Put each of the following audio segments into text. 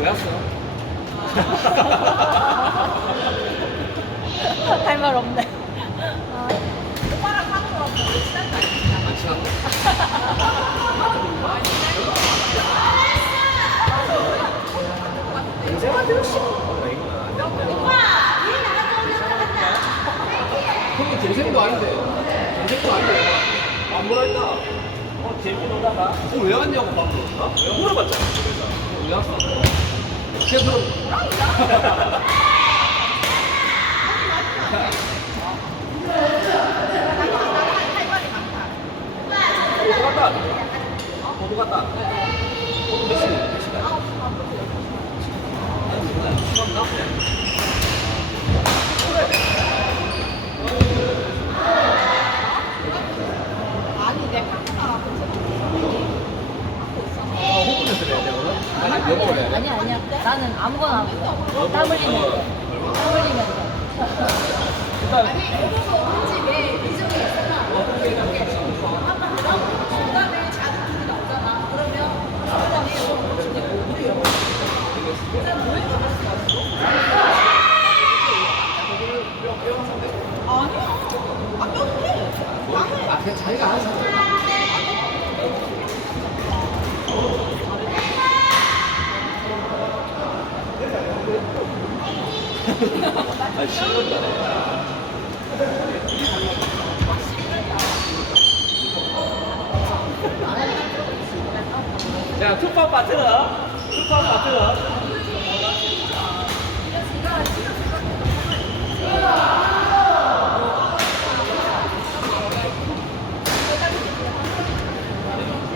왜 왔어? 할 말 없네. 안 친한데? 동생한테 혹시 형이 동생도 아닌데 동생도 아닌데 안 물어있다 어 재밌게 놀다가 어왜 왔냐고 어? 왜 물어봤잖아 왜 왔어? 걔 그럼 어디 갔다? 어디 갔다? 어디 몇 시? 몇 시다? 시간 남네. 아니, 내 카메라 어, 호흡해서 해야 되거든? 아니, 몇 번에? 아니야, 아니야. 나는 아무거나 하고 있어. 땀 흘리면서. 땀 흘리면서. 아, 그냥 자기가 하는 사람. 아, 싫은다. 자, 투파 파트너. 투파 파트너. 뭐겠다. 너무 50대 먹자. 뭐라고? 몇 대였대, 우리야? 몇 대였대?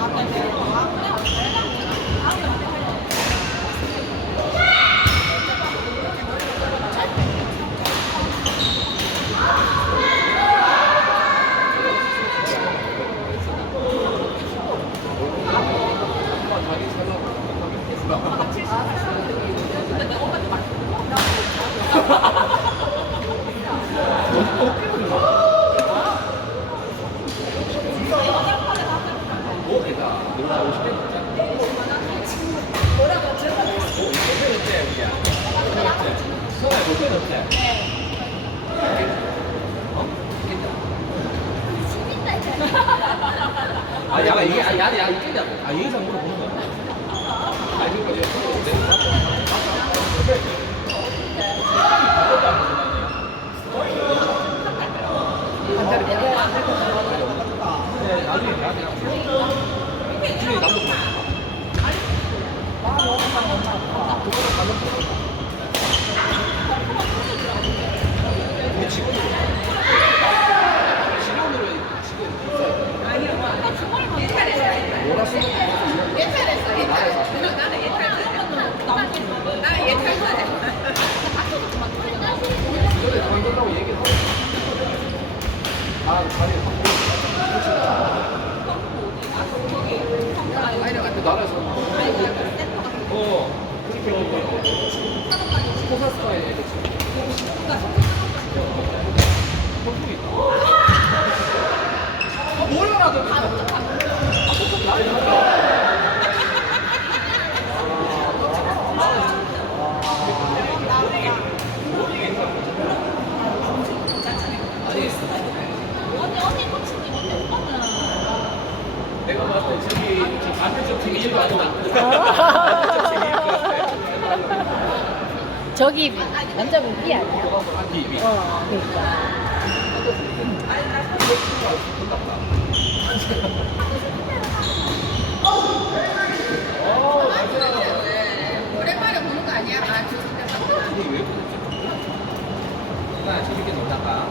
성화에 몇 대였대? 어? 아, 야, 이게, 아, 야, 야, 이게, 아, 이 영상 물어보는 거야. 아, 이거 이제 한 자리 빼고 안될 거. 네, 나중에 내가 그냥. 중에 남도 봐. 우리 직원으로. 직원으로 지금 몰았어. 전에 그만둔다고 얘기했어. 아, 자리 바꾸고. 아이랑 한테 나라에서. 어, 그렇게 먹고. 스포사스타에 애들. 형국이 있다. 아, 뭘 알아도 돼. 아, 그쪽 나이 나이. 내가 봤을 때 저기 저 반대쪽 팀이 일도 안 나. 반대쪽 팀이 일도 안 돼. 저기 남자분 삐 아니야? 한 팀이. 어, 그러니까. 오랜만에 보는 거 아니야? 아, 죄송해요. 이게 왜 그러지? 나 재밌게 놀다가.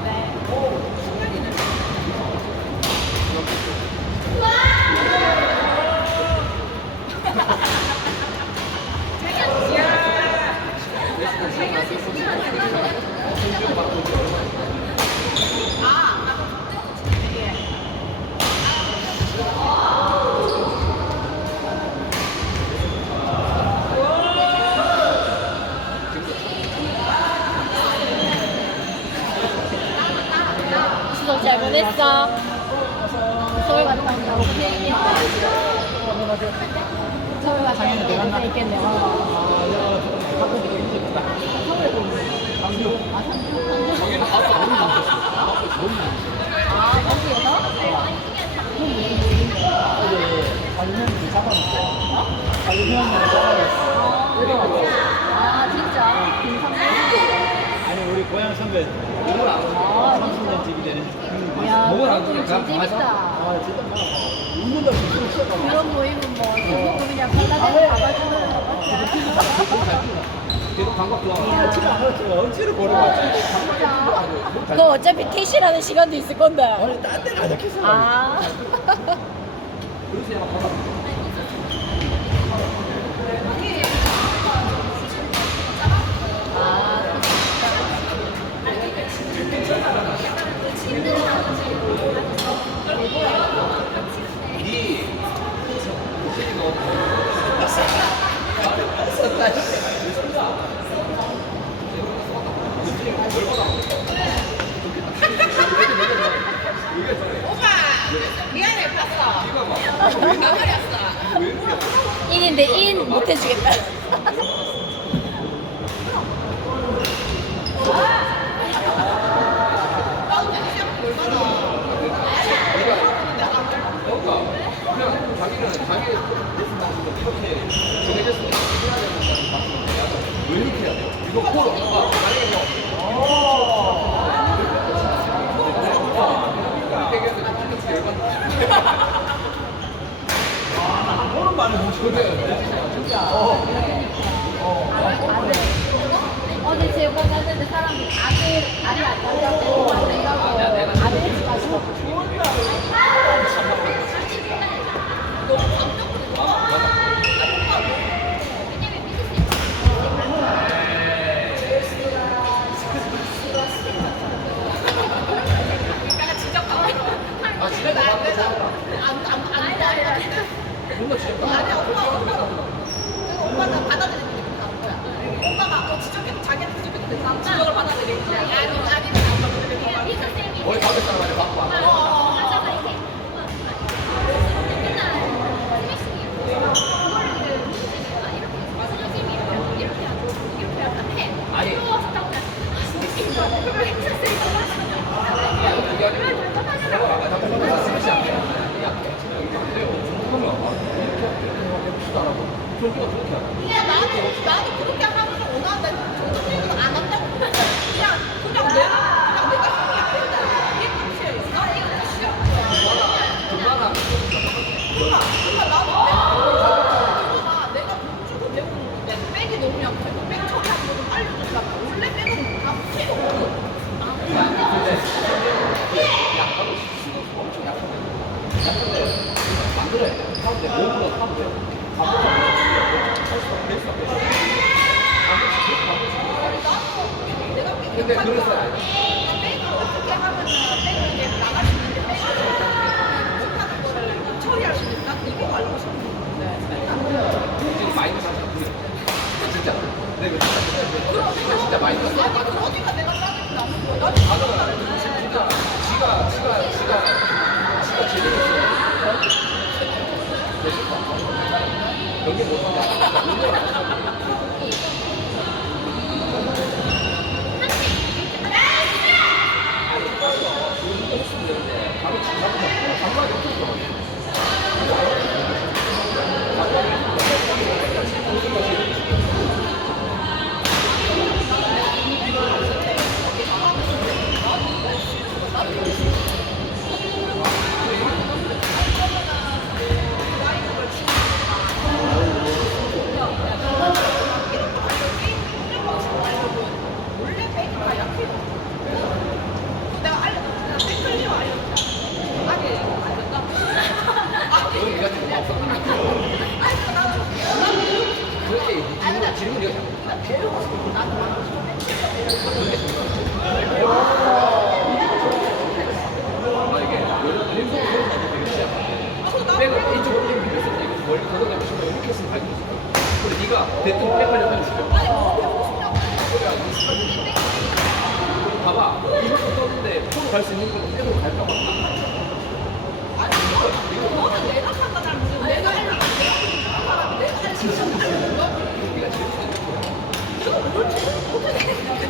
추석 잘 보냈어. 서울 갔다 온다고. 거거든. 서울가 당연히 내가 나 있겠네. 어. 아, 거기에서? 어제 살면이 잡아놨어. 살면이 잡아놨어. 아, 진짜? 김상주? 아니, 우리 고향 선배. 아, 30년 집이 되는. 야, 먹으라 그런 거 그러니까 진짜 재밌다. 아, 진짜 막 웃는다 진짜 웃어. 그런 모임은 뭐, 그거 그냥 발라대고 가봐주는 거 같아. 계속 감각 좋아. 아, 치가 않았죠. 억지로 보내봤지. 그거 어차피 TC라는 시간도 있을 건데. 아니, 딴 데는 안 적혔어. 아. 그래서 내가 받아. 오빠 미안해 봤어. 가버렸어. 인인데 인 못해주겠다. 그냥 아, 뭐 말을 못 진짜 어제 제보 갔는데 사람이 아들, 아들 안 간다고 어 지적해도 자기한테 지적해도 된다. 지적을 받아들이는 거야. 아니 거야. 거의 사람 아니야 바빠 이렇게 근데 그래서. 백을 어떻게 하면 백을 이제 나갈 수 있는데 백을 못하는 거를 처리할 수 있는 난 이거 알고 싶었는데. 지금 마이너스 하잖아 우리 진짜 내가 진짜 진짜 진짜 마이너스 아니 그러니까 내가 짜증이 나는 거야. 나도 경기 못하냐 봐봐 이것도 떴는데 포로 갈 수 있는 건 계속 갈까 봐 너는 내가 판단하는 거지. 내가 하려고 내가 내가 할 직접 하는 거야. 여기가 제일 좋은 거야. 그거 모르지? 어떻게